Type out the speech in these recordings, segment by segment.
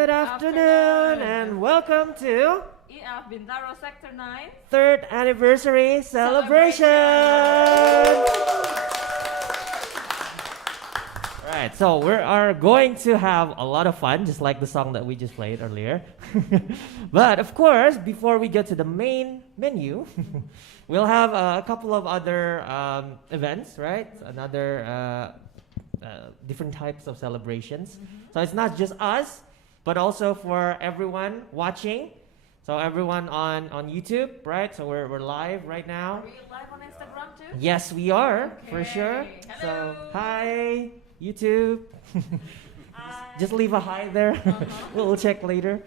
Good afternoon and welcome to EF Bintaro Sector 9 third anniversary celebration. Right, so we are going to have a lot of fun, just like the song that we just played earlier. But of course, before we get to the main menu, we'll have a couple of other events, right? Another different types of celebrations. So it's not just us, but also for everyone watching. So everyone on YouTube, right? So we're live right now. Are we live on Instagram too? Yes, we are, Okay. for sure. Hello. So hi, YouTube. Just leave a hi there. We'll check later.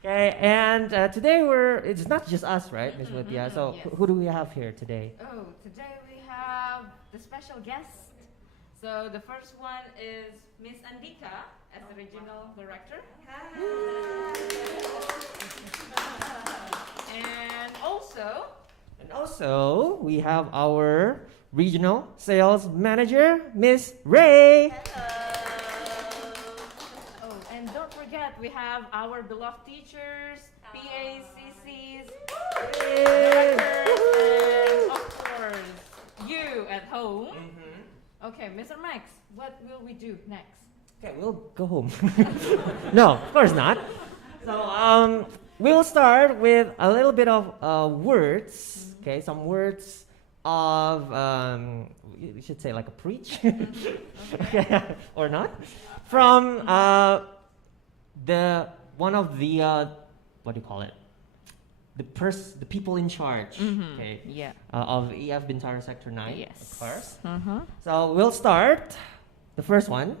Okay, and today it's not just us, right, Ms. Mutia? So Yes. who do we have here today? Oh, today we have the special guest. So the first one is Miss Andika as the regional director. And also, we have our regional sales manager, Miss Ray. Oh, and don't forget we have our beloved teachers, PAs, CCs, directors, and of course you at home. Okay, Mr. Max, what will we do next? Okay, we'll go home. No, of course not. So we'll start with a little bit of words. Okay, some words of you should say like a preach, okay. Or not, from the one of the what do you call it? The people in charge, okay, Yeah. of EF Bintaro Sector 9, Yes. of course. Uh-huh. So we'll start the first one.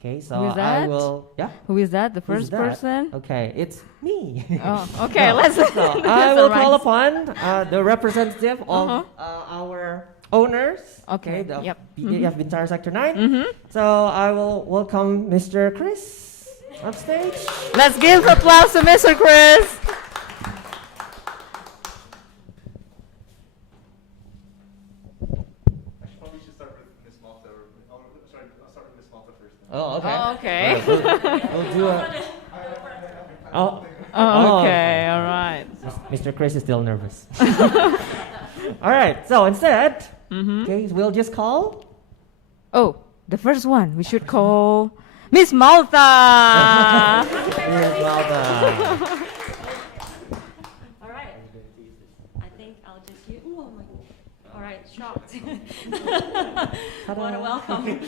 Okay, so Who is I that? will. Yeah. Who is that? The Who's first that? person? Okay, it's me. Oh, okay. Let's. So I will call upon the representative of our owners. Okay, The yep. EF Bintaro Sector 9. So I will welcome Mr. Chris upstage. Let's give applause to Mr. Chris. Probably should start with Miss Malta. Sorry, I'll start with Miss Malta first. Oh, okay. Oh, okay. Alright, we'll do a. Oh. Oh, okay. All right. Mr. Chris is still nervous. All right. So instead, okay, we'll just call. Oh, the first one we should call Miss Malta. Miss Malta. All right. I think I'll just use. Oh my. All right, shocked. What a welcome.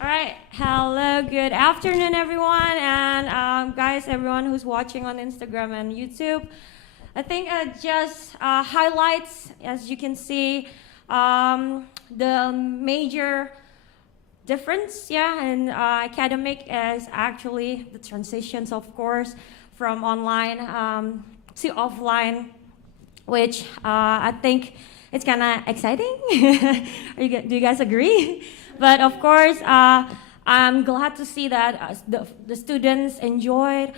All right. Hello. Good afternoon, everyone, and guys, everyone who's watching on Instagram and YouTube. I think just highlights, as you can see, the major difference, and academic is actually the transitions, of course, from online to offline, which I think it's kind of exciting. Do you guys agree? But of course, I'm glad to see that the students enjoyed.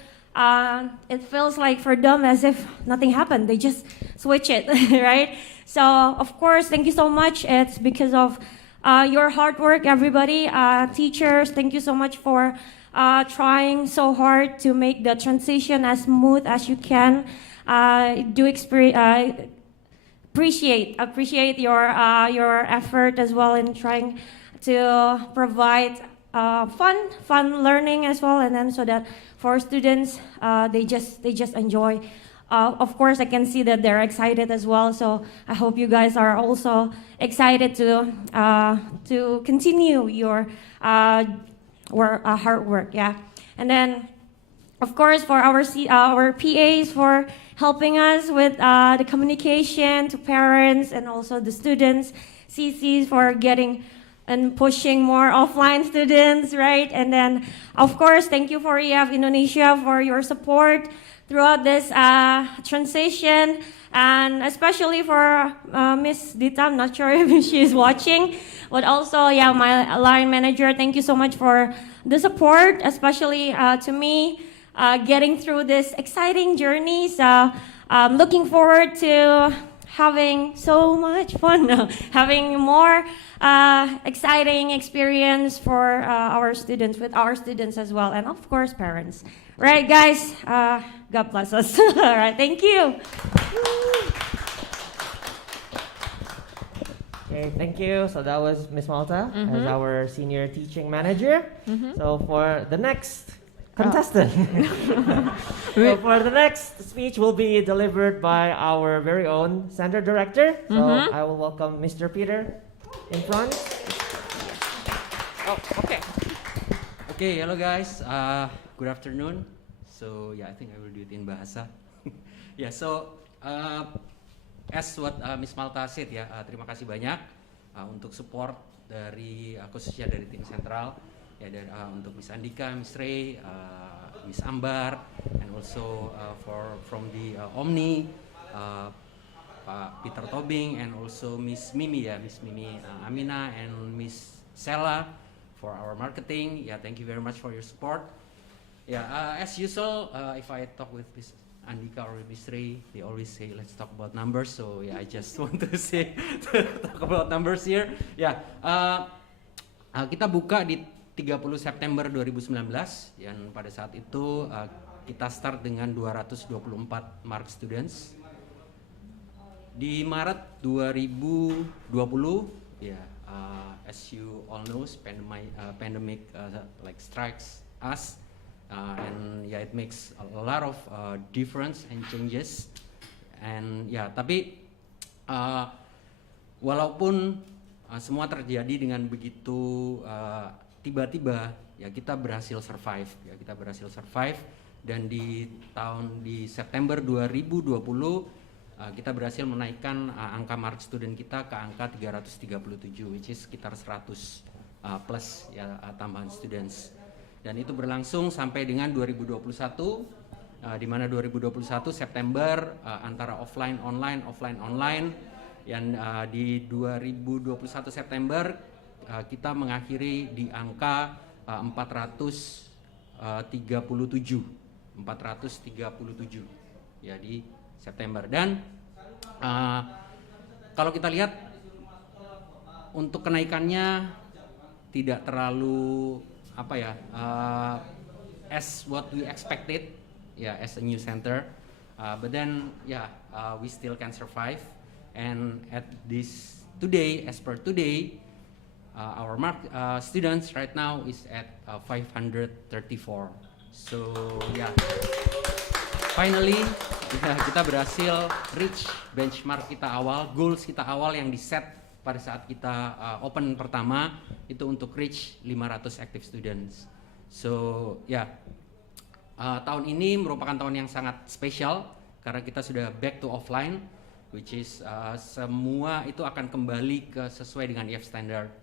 It feels like for them as if nothing happened. They just switch it, right? So of course, thank you so much. It's because of your hard work, everybody. Teachers, thank you so much for trying so hard to make the transition as smooth as you can. Appreciate your effort as well in trying to provide fun learning as well, and then so that for students they just enjoy. Of course, I can see that they're excited as well. So I hope you guys are also excited to continue your hard work. Yeah, and then of course for our PAs for helping us with the communication to parents and also the students, CCs for getting and pushing more offline students, right? And then, of course, thank you for EF Indonesia for your support throughout this transition, and especially for Miss Dita. I'm not sure if she is watching, but also, yeah, my line manager, thank you so much for the support, especially to me, getting through this exciting journey. So I'm looking forward to having so much fun now, having more exciting experience for our students, with our students as well, and of course parents. Right, guys? God bless us. All right, thank you. Okay, thank you. So that was Miss Malta as our senior teaching manager. So for the next contestant, so for the next speech will be delivered by our very own center director. So I will welcome Mr. Peter in front. Oh, okay. Okay, hello guys. Good afternoon. So yeah, I think I will do it in bahasa. Yeah, so as what Miss Malta said ya, terima kasih banyak untuk support dari khususnya dari tim sentral ya, dari untuk Miss Andika, Miss Ray, Miss Ambar, and also from the Omni, Pak Peter Tobing, and also Miss Mimi ya, Miss Mimi Amina, and Miss Sela for our marketing. Yeah, thank you very much for your support. Yeah, as usual, if I talk with Miss Andika or Miss Ray, they always say let's talk about numbers. So yeah, I just want to say talk about numbers here. Yeah, kita buka di 30 September 2019 dan pada saat itu kita start dengan 224 mark students. Di Maret 2020, ya, as you all know, pandemic like strikes us. And yeah, it makes a lot of difference and changes, and ya, tapi walaupun semua terjadi dengan begitu tiba-tiba, ya kita berhasil survive, dan di September 2020 kita berhasil menaikkan angka mark student kita ke angka 337, which is sekitar 100 plus ya tambahan students. Dan itu berlangsung sampai dengan 2021, di mana 2021 September antara offline online, yang di 2021 September kita mengakhiri di angka 437 ya di September. Dan kalau kita lihat untuk kenaikannya tidak terlalu as what we expected, as a new center, but then we still can survive, and at this today, as per today, our students right now is at 534. So finally kita berhasil reach benchmark kita awal, goals kita awal yang di set pada saat kita open pertama itu untuk reach 500 active students. So tahun ini merupakan tahun yang sangat spesial karena kita sudah back to offline, which is semua itu akan kembali ke sesuai dengan EF standard.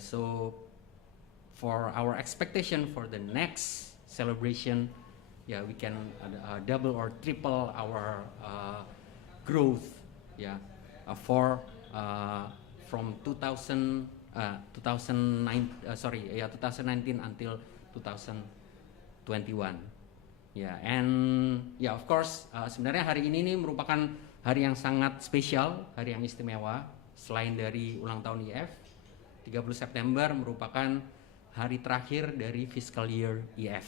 So for our expectation for the next celebration, we can double or triple our growth, from 2019 until 2021. Of course, sebenarnya hari ini merupakan hari yang sangat spesial, hari yang istimewa. Selain dari ulang tahun EF, 30 September merupakan hari terakhir dari fiscal year EF.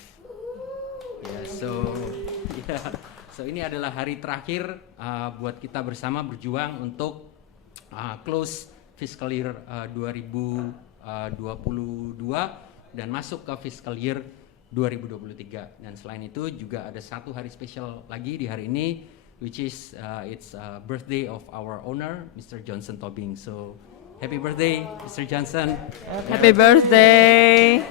So ini adalah hari terakhir buat kita bersama berjuang untuk close fiscal year 2022 dan masuk ke fiscal year 2023. Dan selain itu juga ada satu hari spesial lagi di hari ini, which is it's birthday of our owner, Mr. Johnson Tobing. So happy birthday, Mr. Johnson. Happy birthday.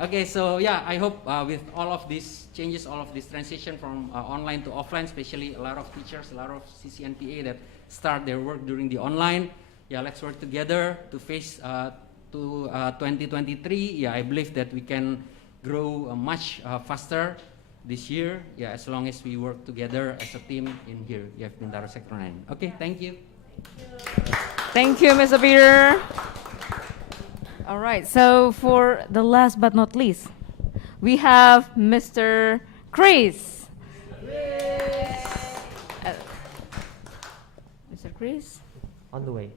Okay, so I hope with all of these changes, all of this transition from online to offline, especially a lot of teachers, a lot of CCNPA that start their work during the online, let's work together to face to 2023. I believe that we can grow much faster this year, as long as we work together as a team in here, EF Bintaro Sector 9. Okay, thank you. Thank you, Mr. Peter. All right, so for the last but not least, we have Mr. Chris. Chris? On the way.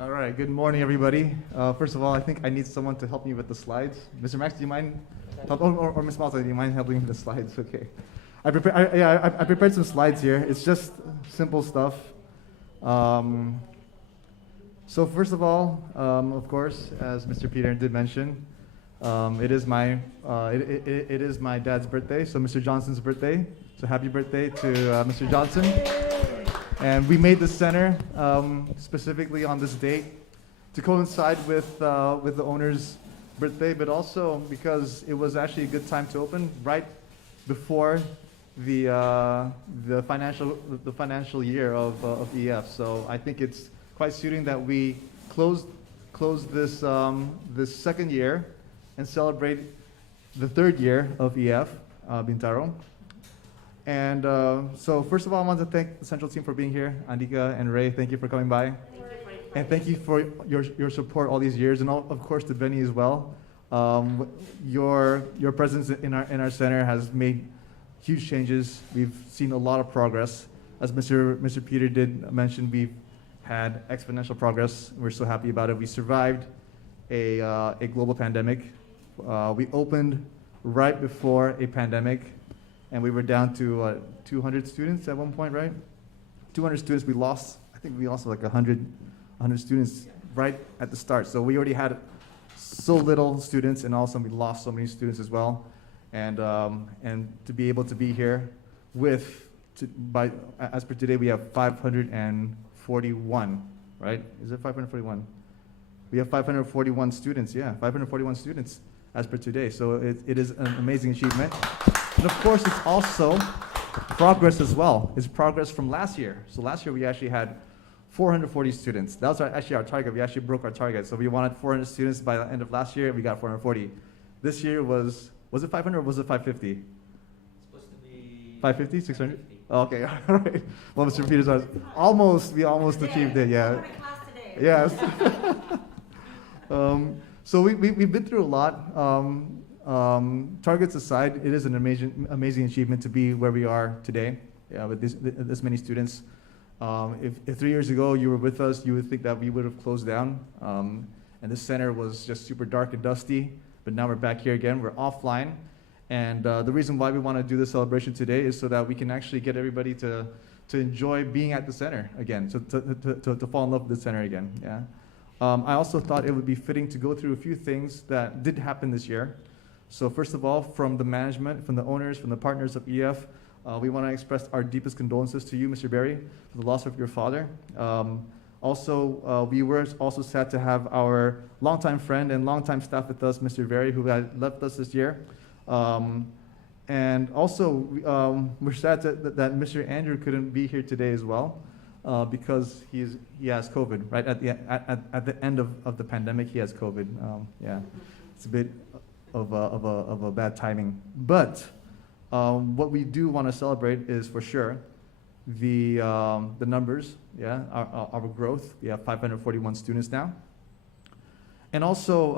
All right, good morning, everybody. First of all, I think I need someone to help me with the slides. Mr. Max, do you mind? Or Ms. Malta, do you mind helping me with the slides? Okay. I prepared some slides here. It's just simple stuff. So first of all, of course, as Mr. Peter did mention, it is my dad's birthday, so Mr. Johnson's birthday. So happy birthday to Mr. Johnson. And we made the center specifically on this date to coincide with the owner's birthday, but also because it was actually a good time to open right before the financial year of EF. So I think it's quite suiting that we close this this second year and celebrate the third year of EF Bintaro. And so first of all, I want to thank the central team for being here. Andika and Ray, thank you for coming by. And thank you for your support all these years, and of course to Benny as well. Your presence in our center has made huge changes. We've seen a lot of progress. As Mr. Peter did mention, we've had exponential progress. We're so happy about it. We survived a global pandemic. We opened right before a pandemic. And we were down to 200 students at one point, right? 200 students. I think we lost like 100 students right at the start. So we already had so little students, and also we lost so many students as well. And to be able to be here as per today, we have 541, right? Is it 541? We have 541 students, yeah, 541 students as per today. So it is an amazing achievement. And of course, it's also progress as well. It's progress from last year. So last year we actually had 440 students. That was actually our target. We actually broke our target. So we wanted 400 students by the end of last year. We got 440. This year was it 500 or was it 550? It's supposed to be 550, 600? Okay, all right. Well, Mr. Peters, we almost achieved it, yeah. Yes. So we've been through a lot. Targets aside, it is an amazing achievement to be where we are today, with this many students. If 3 years ago you were with us, you would think that we would have closed down, and this center was just super dark and dusty. But now we're back here again. We're offline, and the reason why we want to do this celebration today is so that we can actually get everybody to enjoy being at the center again, to fall in love with the center again. Yeah. I also thought it would be fitting to go through a few things that did happen this year. So first of all, from the management, from the owners, from the partners of EF, we want to express our deepest condolences to you, Mr. Berry, for the loss of your father. We were also sad to have our longtime friend and longtime staff with us, Mr. Berry, who had left us this year. And also, we're sad that Mr. Andrew couldn't be here today as well, because he has COVID, right? At the end of the pandemic, he has COVID. Yeah, it's a bit of a bad timing. But what we do want to celebrate is for sure the numbers, yeah, our growth. We have 541 students now. And also,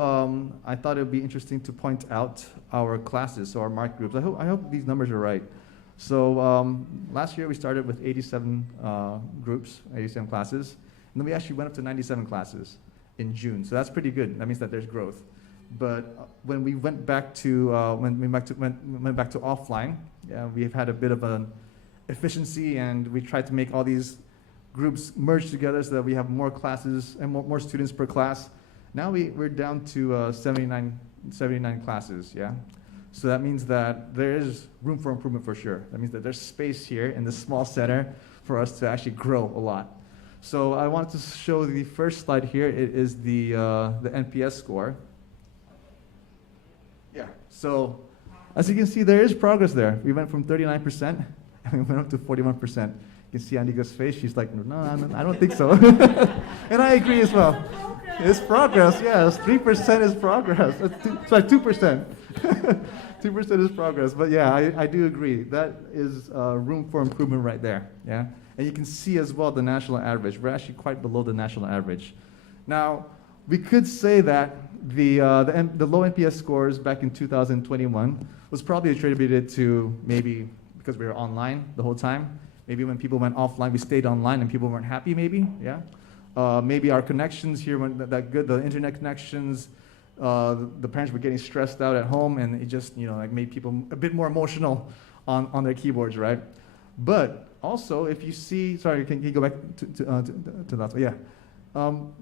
I thought it would be interesting to point out our classes, so our marked groups. I hope these numbers are right. So last year we started with 87 groups, 87 classes, and then we actually went up to 97 classes in June. So that's pretty good. That means that there's growth. But when we went back to went back to offline, yeah, we've had a bit of an efficiency, and we tried to make all these groups merge together so that we have more classes and more students per class. Now we're down to 79 classes, yeah. So that means that there is room for improvement for sure. That means that there's space here in this small center for us to actually grow a lot. So I wanted to show the first slide here. It is the NPS score. Yeah, so as you can see, there is progress there. We went from 39% and we went up to 41%. You can see Andika's face. She's like, no, I don't think so. And I agree as well. It's progress, yes. 3% is progress. Sorry, 2%. 2% is progress. But yeah, I do agree. That is room for improvement right there. Yeah, and you can see as well the national average. We're actually quite below the national average. Now, we could say that the low NPS scores back in 2021 was probably attributed to maybe because we were online the whole time. Maybe when people went offline, we stayed online and people weren't happy, maybe, yeah? Maybe our connections here weren't that good, the internet connections, the parents were getting stressed out at home, and it just, like made people a bit more emotional on their keyboards, right? But also, if you see, sorry, can you go back to that? Yeah.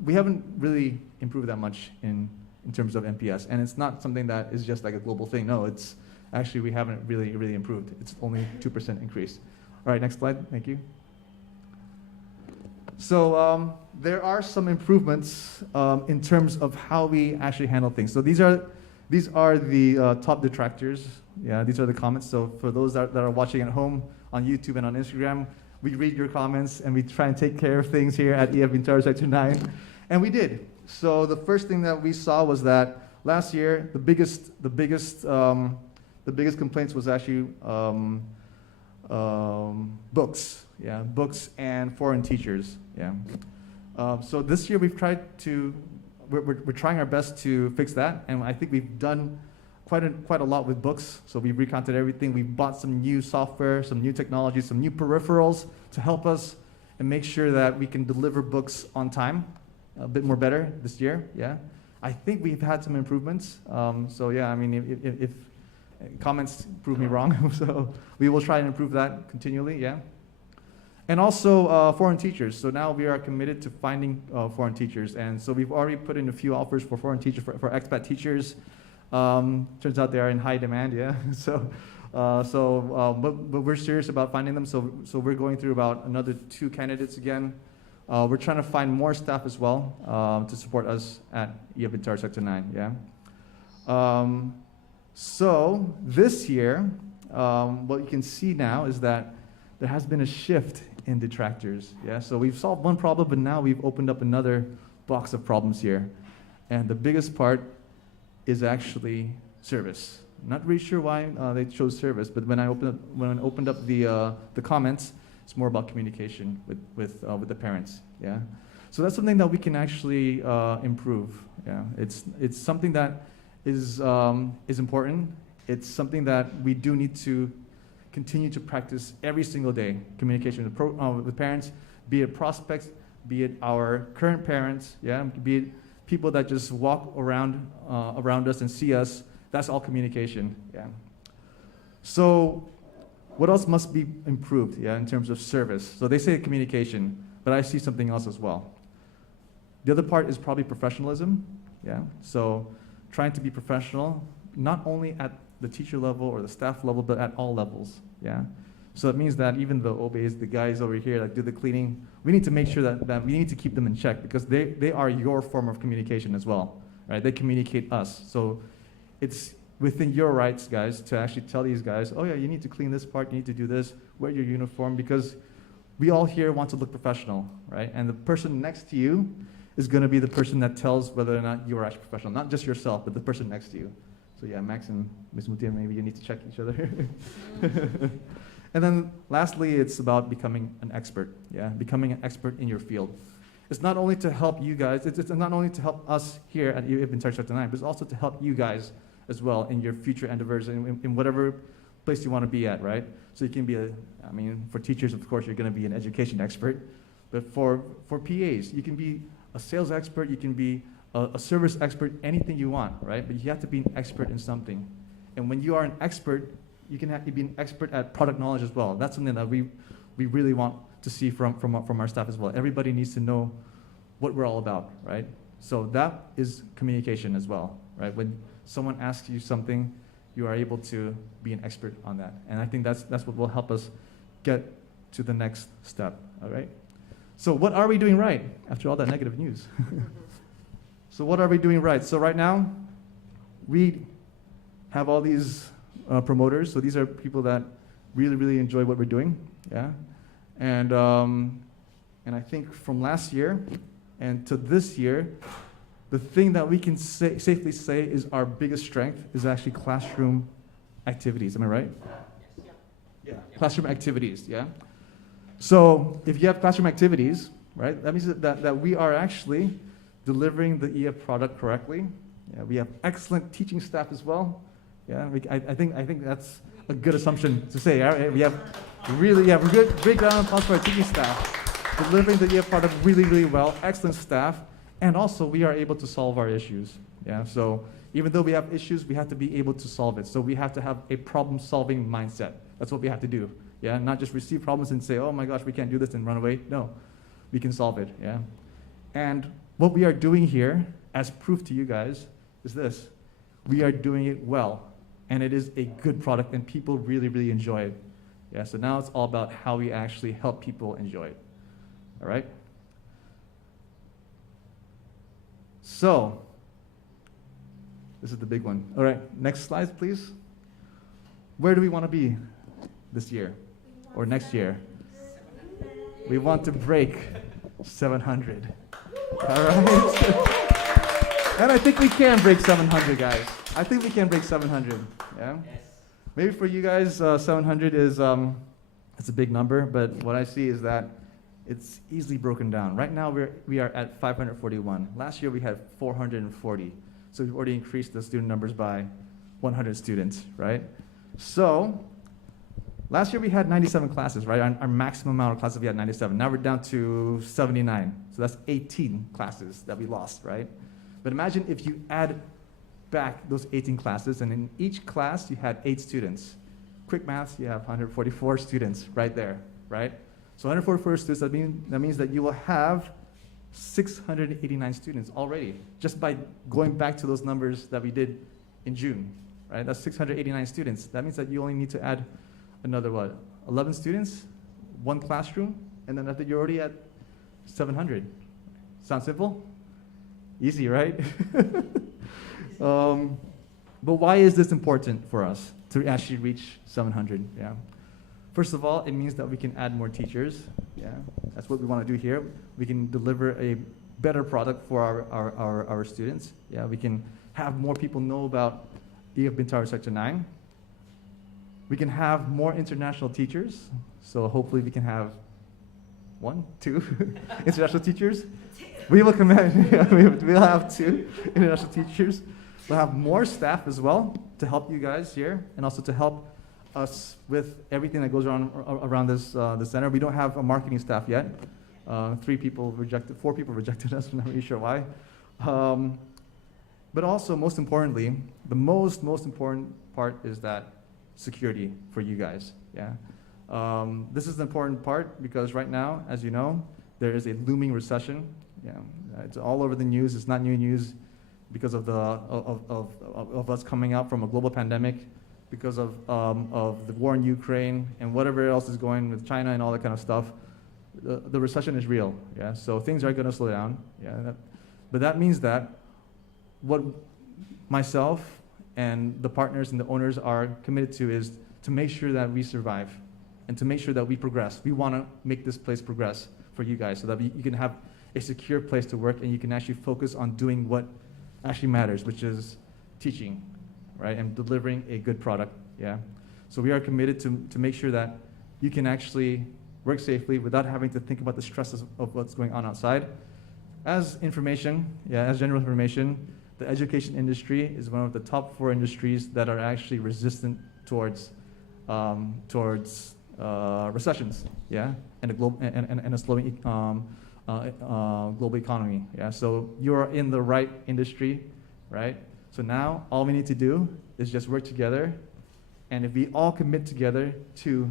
We haven't really improved that much in terms of NPS, and it's not something that is just like a global thing. No, it's actually we haven't really improved. It's only 2% increase. All right, next slide. Thank you. So there are some improvements in terms of how we actually handle things. So these are the top detractors. Yeah, these are the comments. So for those that are watching at home on YouTube and on Instagram, we read your comments and we try and take care of things here at EF Bintaro Sector 9, and we did. So the first thing that we saw was that last year the biggest complaints was actually books. Yeah, books and foreign teachers. Yeah. So this year we've tried to, we're trying our best to fix that, and I think we've done quite a lot with books. So we've recounted everything. We bought some new software, some new technology, some new peripherals to help us and make sure that we can deliver books on time, a bit more better this year. Yeah, I think we've had some improvements. So yeah, I mean, if comments prove me wrong, so we will try and improve that continually. Yeah. And also foreign teachers. So now we are committed to finding foreign teachers. And so we've already put in a few offers for foreign teachers, for expat teachers. Turns out they are in high demand, yeah. But we're serious about finding them. So we're going through about another 2 candidates again. We're trying to find more staff as well to support us at EF Bintaro Sector 9, yeah. So this year, what you can see now is that there has been a shift in detractors. Yeah, so we've solved one problem, but now we've opened up another box of problems here. And the biggest part is actually service. Not really sure why they chose service, but when I opened up the comments, it's more about communication with the parents. Yeah, so that's something that we can actually improve. Yeah, it's something that is important. It's something that we do need to continue to practice every single day. Communication with parents, be it prospects, be it our current parents, yeah, be it people that just walk around us and see us. That's all communication, yeah. So what else must be improved, yeah, in terms of service? So they say communication, but I see something else as well. The other part is probably professionalism, yeah. So trying to be professional, not only at the teacher level or the staff level, but at all levels, yeah? So it means that even the OBs, the guys over here that do the cleaning, we need to make sure that we need to keep them in check because they are your form of communication as well, right? They communicate us. So it's within your rights, guys, to actually tell these guys, oh yeah, you need to clean this part, you need to do this, wear your uniform, because we all here want to look professional, right? And the person next to you is gonna be the person that tells whether or not you are actually professional, not just yourself, but the person next to you. So yeah, Max and Ms. Mutia, maybe you need to check each other. And then lastly, it's about becoming an expert, yeah? Becoming an expert in your field. It's not only to help you guys, it's not only to help us here at EF Bintaro Sector 9, but it's also to help you guys as well in your future endeavors in whatever place you want to be at, right? So you can be for teachers, of course, you're going to be an education expert, but for PAs, you can be a sales expert, you can be a service expert, anything you want, right? But you have to be an expert in something. And when you are an expert, you can have to be an expert at product knowledge as well. That's something that we really want to see from our staff as well. Everybody needs to know what we're all about, right? So that is communication as well, right? When someone asks you something, you are able to be an expert on that. And I think that's what will help us get to the next step, all right? So what are we doing right after all that negative news? So what are we doing right? So right now, we have all these promoters. So these are people that really enjoy what we're doing, yeah? And I think from last year and to this year, the thing that we can safely say is our biggest strength is actually classroom activities. Am I right? Yes. Yeah. Classroom activities, yeah? So if you have classroom activities, right, that means that we are actually delivering the EF product correctly. Yeah, we have excellent teaching staff as well. Yeah, I think that's a good assumption to say. Right? We have really, yeah, great round of applause for our teaching staff, delivering the EF product really, really well, excellent staff, and also we are able to solve our issues. Yeah, so even though we have issues, we have to be able to solve it. So we have to have a problem-solving mindset. That's what we have to do. Yeah, not just receive problems and say, oh my gosh, we can't do this and run away. No, we can solve it. Yeah, and what we are doing here, as proof to you guys, is this: we are doing it well, and it is a good product, and people really, really enjoy it. Yeah, so now it's all about how we actually help people enjoy it. All right? So, this is the big one. All right, next slide, please. Where do we want to be this year or next year? We want to break 700. All right? And I think we can break 700, guys. I think we can break 700. Yeah. Yes. Maybe for you guys, 700 is it's a big number, but what I see is that it's easily broken down. Right now we are at 541. Last year we had 440. So we've already increased the student numbers by 100 students, right? So last year we had 97 classes, right? Our maximum amount of classes we had 97. Now we're down to 79. So that's 18 classes that we lost, right? But imagine if you add back those 18 classes, and in each class you had 8 students. Quick maths, you have 144 students right there, right? So 144 students, that means that you will have 689 students already, just by going back to those numbers that we did in June, right? That's 689 students. That means that you only need to add another, 11 students, 1 classroom, and then after you're already at 700. Sound simple? Easy, right? But why is this important for us to actually reach 700? Yeah. First of all, it means that we can add more teachers. Yeah, that's what we want to do here. We can deliver a better product for our students. Yeah, we can have more people know about EF Bintaro Sector 9. We can have more international teachers. So hopefully we can have 1, 2 international teachers. We will we'll have 2 international teachers. We'll have more staff as well to help you guys here, and also to help us with everything that goes around this the center. We don't have a marketing staff yet. 4 people rejected us. I'm not really sure why. But also, most importantly, the most important part is that security for you guys. Yeah. This is the important part because right now, as you know, there is a looming recession. Yeah, it's all over the news. It's not new news because of of us coming out from a global pandemic, because of the war in Ukraine and whatever else is going with China and all that kind of stuff. The recession is real. Yeah, so things are going to slow down. Yeah, but that means that what myself and the partners and the owners are committed to is to make sure that we survive and to make sure that we progress. We want to make this place progress for you guys so that you can have a secure place to work and you can actually focus on doing what actually matters, which is teaching, right, and delivering a good product. Yeah. So we are committed to make sure that you can actually work safely without having to think about the stresses of what's going on outside. As information, as general information, the education industry is one of the top 4 industries that are actually resistant towards recessions, yeah, and a slowing global economy, yeah. So you're in the right industry, right? So now all we need to do is just work together, and if we all commit together to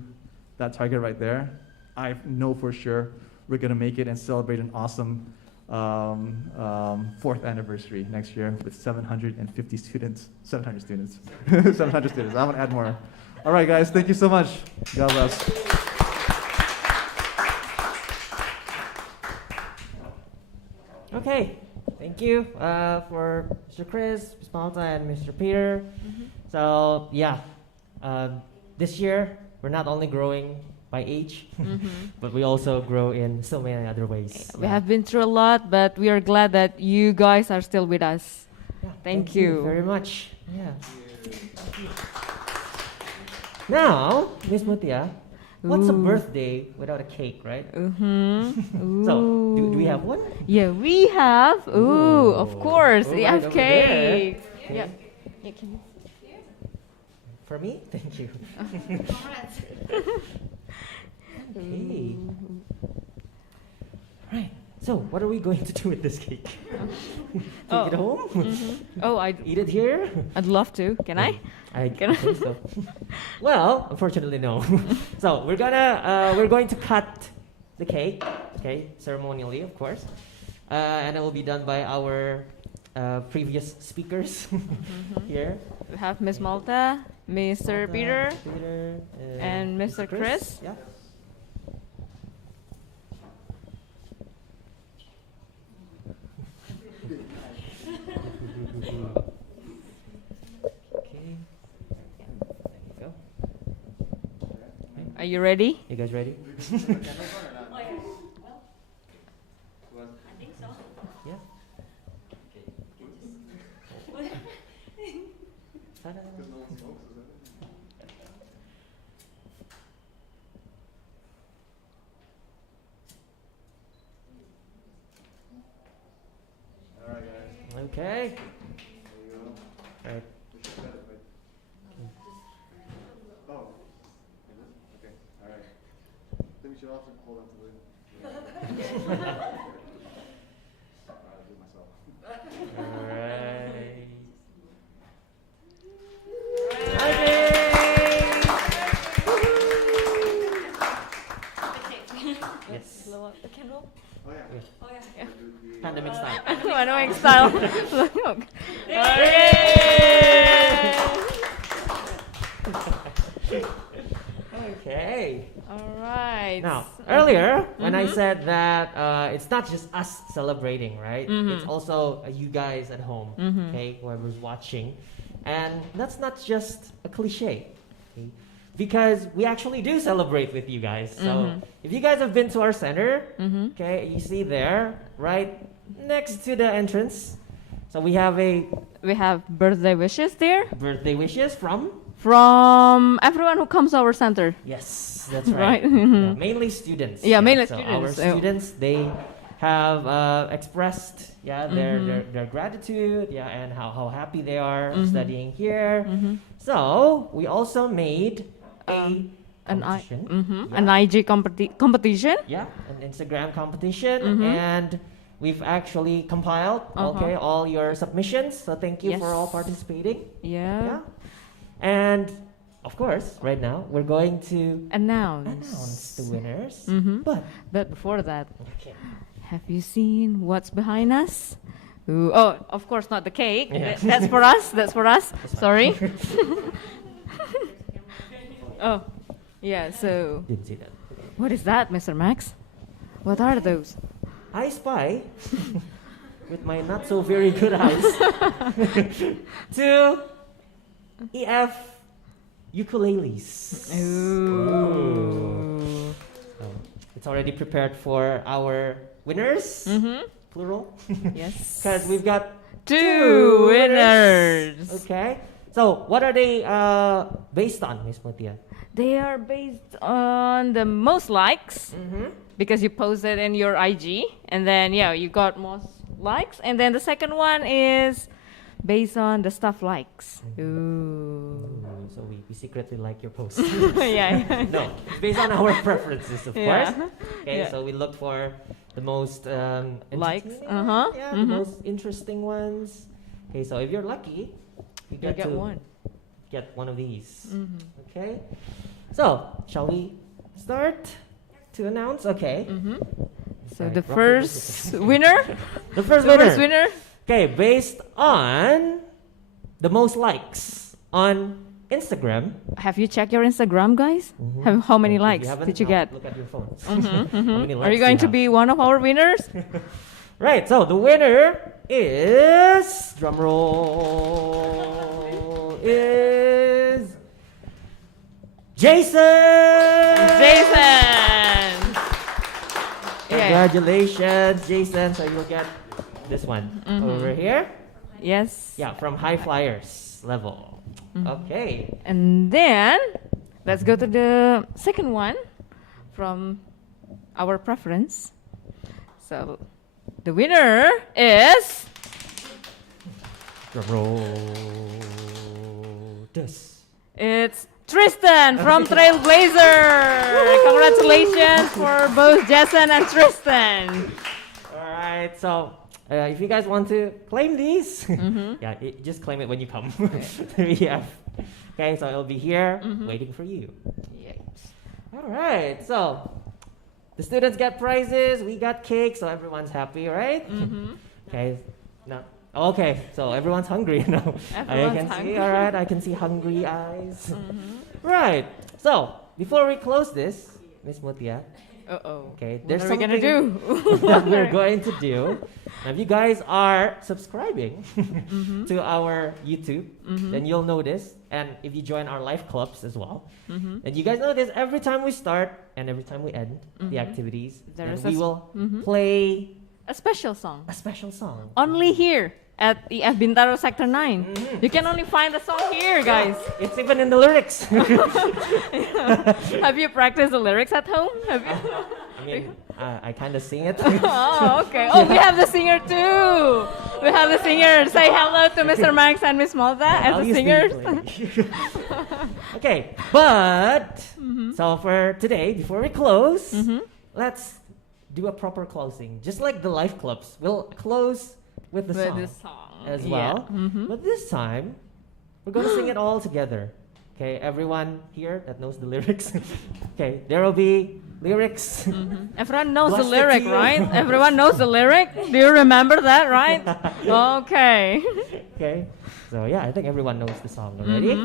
that target right there, I know for sure we're gonna make it and celebrate an awesome 4th anniversary next year with 750 students, 700 students, 700 students. I'm gonna add more. All right, guys, thank you so much. God bless. Okay, thank you for Mr. Chris, Ms. Malta, and Mr. Peter. So yeah, this year we're not only growing by age, but we also grow in so many other ways. We have been through a lot, but we are glad that you guys are still with us. Yeah, Thank you very much. Yeah. Now, Ms. Mutia, what's a Ooh. birthday without a cake, right? Mm-hmm. So, do we have one? Yeah, we have. Ooh, of course. Ooh, We right have over there. cake. Okay. Yeah. Yeah, can you? For me? Thank you. Okay. Right. So, what are we going to do with this cake? Take it home? Oh, Eat it here? I'd love to. Can I? I Can I? think so. Well, unfortunately, no. So we're going to cut the cake, okay, ceremonially, of course, and it will be done by our previous speakers here. We have Miss Malta, Mr. Peter, Peter, and Mr. Chris. Yeah. Okay. There you go. Are you ready? You guys ready? I think so. Yeah. Ta-da. Alright, guys. Okay. There you go. Right. We should cut it, right? Oh. Is it? Okay. Alright. Then we should also hold on to the. I'll do it myself. All right. Yes. Blow up the candle. Oh, yeah. Yeah. Oh yeah. Pandemic style. Pandemic style. Look. Okay. All right. Now, earlier when I said that it's not just us celebrating, right? It's also you guys at home, okay, whoever's watching, and that's not just a cliche, okay? Because we actually do celebrate with you guys. So if you guys have been to our center, okay, you see there, right next to the entrance. So we have a We have birthday wishes there birthday wishes from. from everyone who comes to our center. Yes, that's right. Right. Yeah, mainly students. Yeah, mainly so students. Our students, they have expressed their gratitude, and how happy they are studying here. So we also made a competition. An IG competition. Yeah, an Instagram competition, and we've actually compiled all your submissions. So thank you for all Yes. participating. Yeah. Yeah. And of course, right now we're going to Announce. the winners. But before that, Okay. have you seen what's behind us? Ooh, oh, of course not the cake. Yeah. That's for us. That's for us. Sorry. Oh, yeah. So, Didn't see that. what is that, Mr. Max? What are those? I spy with my not so very good eyes to EF ukuleles. Ooh. So, it's already prepared for our winners, plural, Yes. because we've got Two winners. Okay. So what are they based on, Miss Matia? They are based on the most likes because you posted in your IG, and then you got most likes, and then the second one is based on the staff likes. Ooh. So we secretly like your post. Yeah. No, it's based on our preferences, of Yeah. course. Okay, Yeah. so we look for the most Likes. entertaining, the most interesting ones. Okay, so if you're lucky, you You get to one. get one of these. Okay, so shall we start to announce? Okay. So Right, the rock, first winner. the first The winner. first winner. Okay, based on the most likes on Instagram. Have you checked your Instagram, guys? How many If you likes haven't, did you now get? Look at your phones. How many Are likes you going do to be one of our winners? Right, so the winner is, drum roll, is Jason! Jason. Congratulations, Jason. So you'll get this one over here. Yes. Yeah, from High Flyers level. Okay. And then let's go to the second one. from our preference. So the winner is Drum roll. This. it's Tristan from Trailblazer. Congratulations for both Jason and Tristan. All right, so if you guys want to claim these, yeah, just claim it when you come to EF. Okay, so it'll be here waiting for you. Yes. All right, so the students get prizes, we got cake, so everyone's happy, right? Okay, no. Okay, so everyone's hungry now. Everyone's I can hungry. see. All right, I can see hungry eyes. Right. So before we close this, Miss Mutia, Uh-oh. okay, What there's are we gonna something do? that we're going to do. Now, if you guys are subscribing to our YouTube, then you'll notice, and if you join our live clubs as well, then you guys notice every time we start and every time we end the activities, There then is we a will play A special song. a special song. Only here at EF Bintaro Sector 9. You can only find the song here, guys. It's even in the lyrics. Have you practiced the lyrics at home? Have you? I mean, I kind of sing it. Oh, okay. Oh, we have the singer too. We have the singer. Say hello to Mr. Max and Miss Malta as I'll the use singers. play. Okay, but so for today, before we close, let's do a proper closing. Just like the life clubs, we'll close with the With song the song as yeah. well. But this time, we're gonna sing it all together. Okay, everyone here that knows the lyrics. Okay, there will be lyrics. Everyone knows the Blessed lyric, to you. right? Everyone knows the lyric. Do you remember that, right? Okay. Okay, so yeah, I think everyone knows the song already.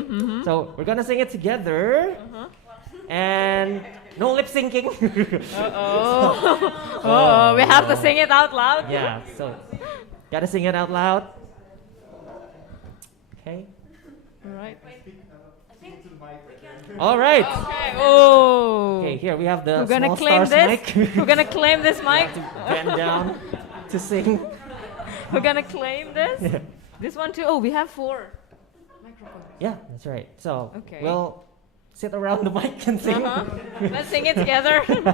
So we're gonna sing it together, and no lip syncing. Oh, we have to sing it out loud. Yeah, so gotta sing it out loud. Okay. All right. All right. Okay. Oh. Okay, here we have the We're gonna small claim stars this. mic. We're gonna claim this mic. To bend down to sing. We're gonna claim this. Yeah. This one too. Oh, we have 4 microphones. Yeah, that's right. So Okay. we'll sit around the mic and sing. Let's sing it together. Turn.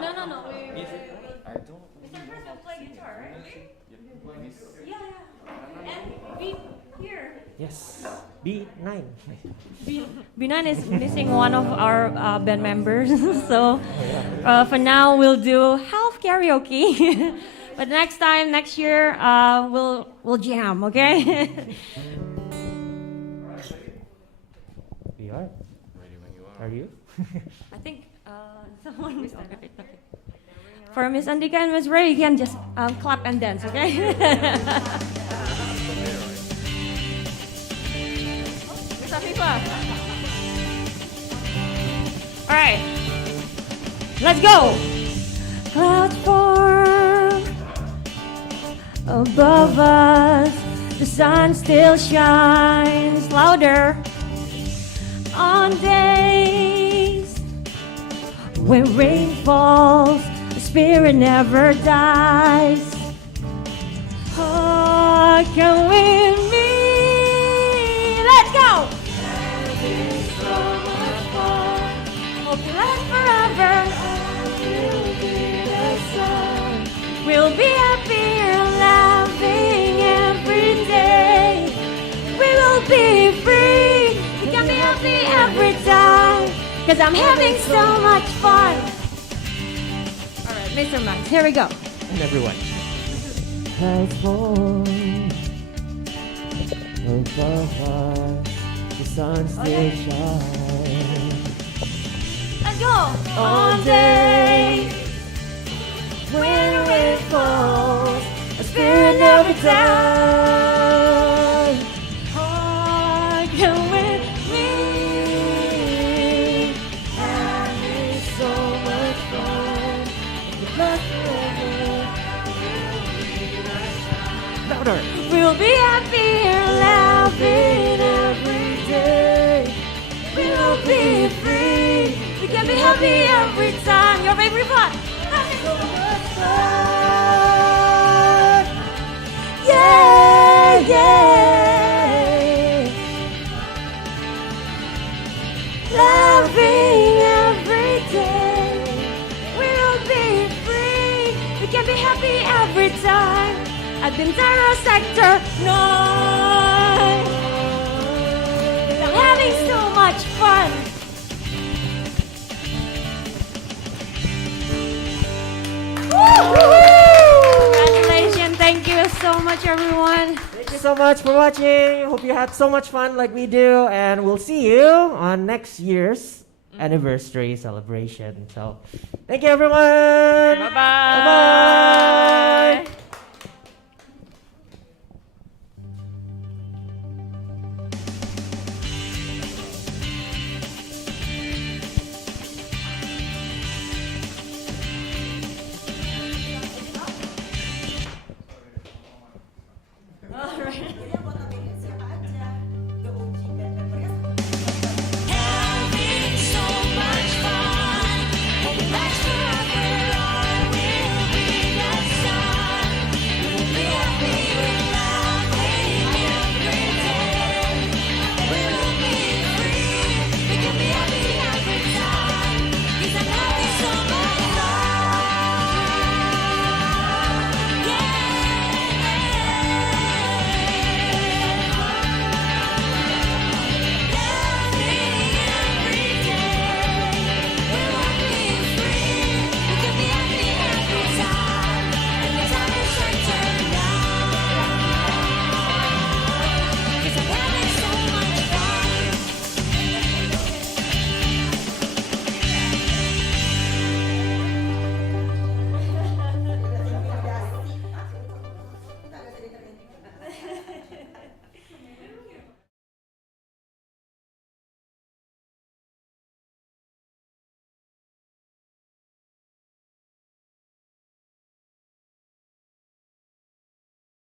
No. Mr. Chris will play guitar, right? Yeah. And B here. Yes. B9. B9 is missing one of our band members, so for now we'll do half karaoke. But next year, we'll jam, okay? We are. Ready when you Are you? I think someone is okay. For Miss Andika and Miss Ray, you can just clap and dance, okay? Miss Afifa. All right, let's go. Clouds form above us, the sun still shines louder on days when rain falls. The spirit never dies. Oh, come with me. Let's go. Hope you last forever. We'll be happier, laughing every day. We will be free. We can be happy every time. Cause I'm having so much fun. Alright, Mr. Max, here we go. And everyone. Clouds form above us, the sun still shines. Let's go. All day, when rain falls, a spirit never dies. Oh, come with me. Having so much fun. Love forever. Louder. We'll be happier, laughing every day. We will be free. We can be happy every time. Your favorite part. Having so much fun. Yeah, yeah. Loving every day. We'll be free. We can be happy every time. At Bintaro Sector 9. I'm having so much fun. Congratulations. Thank you so much, everyone. Thank you so much for watching. Hope you had so much fun like we do. And we'll see you on next year's anniversary celebration. So, thank you, everyone. Bye-bye. Bye-bye.